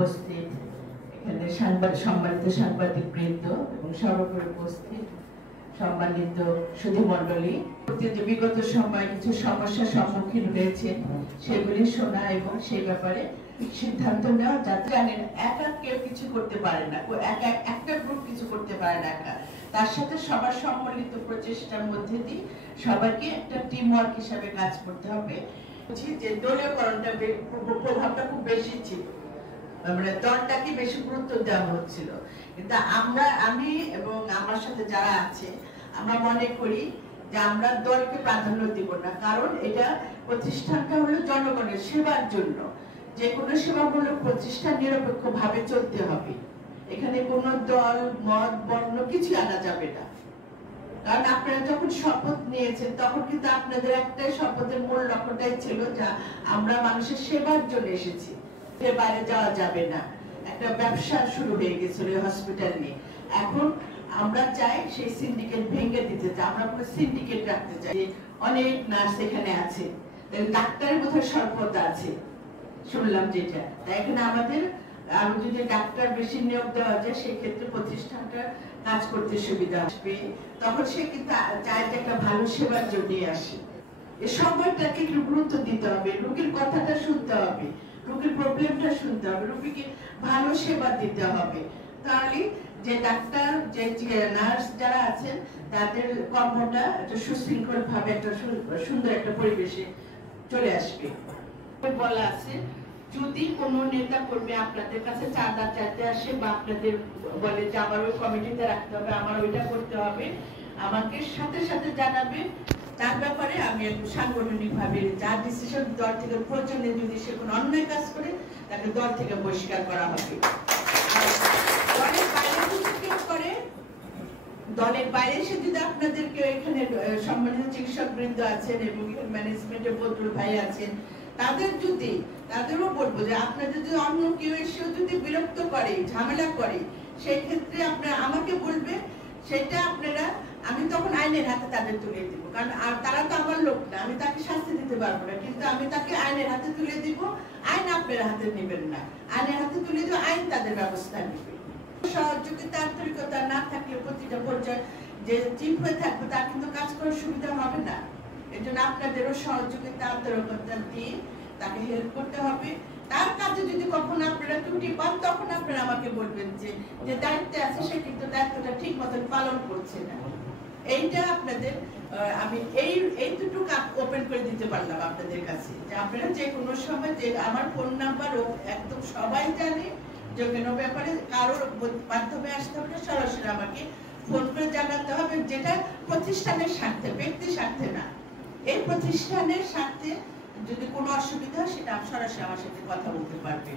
উপস্থিত এখানে সম্মানিত সাংবাদিক বৃন্দ এবং সর্বোপরি উপস্থিত সম্মানিত সুধী মণ্ডলী, বিগত সময় কিছু সমস্যার সম্মুখীন হয়েছে সেগুলি শোনা এবং সেই ব্যাপারে সিদ্ধান্ত নেওয়া। যাতে জানেন একা কেউ কিছু করতে পারে না, একটা গ্রুপ কিছু করতে পারে না একা, তার সাথে সবার সম্মিলিত প্রচেষ্টার মধ্যে দিয়ে সবাইকে একটা টিম ওয়ার্ক হিসাবে কাজ করতে হবে। যে দলীয়করণটা প্রভাবটা খুব বেশি ছিল, মানে দলটাকে বেশি গুরুত্ব দেওয়া হচ্ছিল, কিন্তু আমি এবং আমার সাথে যারা আছে আমরা মনে করি যে আমরা দলকে প্রাধান্য দিব না, কারণ এটা প্রতিষ্ঠানটা হলো জনগণের সেবার জন্য। যে কোনো সেবামূলক প্রতিষ্ঠান নিরপেক্ষ ভাবে চলতে হবে, এখানে কোনো দল মত বর্ণ কিছু আনা যাবে না। কারণ আপনারা যখন শপথ নিয়েছেন তখন কিন্তু আপনাদের একটাই শপথের মূল লক্ষ্যটাই ছিল যে আমরা মানুষের সেবার জন্য এসেছি, এর বাইরে যাওয়া যাবে না। একটা ব্যবসা শুরু হয়ে গেছিল হসপিটাল নিয়ে, এখন আমরা চাই সেই সিন্ডিকেট ভেঙে দিতে চাই, আমরা কোনো সিন্ডিকেট রাখতে চাই। অনেক নার্স এখানে আছে, ডাক্তারের বোধহয় স্বল্পতা আছে শুনলাম যেটা, তাই এখানে আমাদের আরো যদি ডাক্তার বেশি নিয়োগ দেওয়া যায় সেক্ষেত্রে প্রতিষ্ঠানটা কাজ করতে সুবিধা আসবে। তখন সে কিন্তু চায় যে একটা ভালো সেবার জন্য আসে। এই সময়টাকে একটু গুরুত্ব দিতে হবে, রোগীর কথাটা শুনতে হবে, রোগীর প্রবলেমটা শুনতে হবে, রোগীকে ভালো সেবা দিতে হবে। তাহলে যে ডাক্তার যে নার্স যারা আছেন তাদের কর্মটা একটা সুশৃঙ্খল ভাবে একটা সুন্দর একটা পরিবেশে চলে আসবে। বলা আছে যদি কোনো নেতা কর্মী আপনাদের কাছে চাঁদা চাইতে আসে বা আপনাদের বলে যে আমার ওই কমিটিতে রাখতে হবে, আমার ওইটা করতে হবে, আমাকে সাথে সাথে জানাবে। তার ব্যাপারে আমি সাংগঠনিক ভাবে যার ডিসিশন দল থেকে প্রয়োজনে যদি সে কোনো অন্যায় কাজ করে তাকে দল থেকে বহিষ্কার করা হবে। দলের বাইরে যদি কেউ করে, দলের বাইরে এসে যদি আপনাদেরকে এখানে সম্মানিত চিকিৎসক বৃন্দ আছেন এবং ম্যানেজমেন্টের বদরুল ভাই আছেন, তাদেরও বলবো যে আপনাদের যদি অন্য কেউ এসেও যদি বিরক্ত করে ঝামেলা করে সেই ক্ষেত্রে আপনারা আমাকে বলবে, সেটা আপনারা আমি তখন আইনের হাতে তাদের তুলে দিব। কারণ তারা তো আমার লোক না, আমি তাকে শাস্তি দিতে পারবো না, কিন্তু আমি তাকে আইনের হাতে তুলে দিব। আইন আপনার হাতে নেবেন না, আইনের হাতে তুলে দিব, আইন তাদের ব্যবস্থা নেবে। সহযোগিতা আন্তরিকতা না থাকলে প্রতিটা পর্যায়ে যে চিপ হয়ে থাকবে তার কিন্তু কাজ করার সুবিধা হবে না। এর জন্য আপনাদেরও সহযোগিতা আন্তরিকতা দিয়ে তাকে হেল্প করতে হবে। তার কাজে যদি কখনো আপনারা ত্রুটি পান তখন আপনারা আমাকে বলবেন যে দায়িত্বে আছে সে কিন্তু দায়িত্বটা ঠিক মতন পালন করছে না। এইটা আপনাদের আমি এইটুকু ওপেন করে দিতে পারলাম আপনাদের কাছে, যে আপনারা যে কোনো সময় যে আমার ফোন নাম্বার একদম সবাই জানে, যে কোনো ব্যাপারে কারোর মাধ্যমে আসতে হবে না, সরাসরি আমাকে ফোন করে জানাতে হবে, যেটা প্রতিষ্ঠানের স্বার্থে, ব্যক্তির স্বার্থে না। এই প্রতিষ্ঠানের স্বার্থে যদি কোনো অসুবিধা হয় সেটা সরাসরি আমার সাথে কথা বলতে পারবে।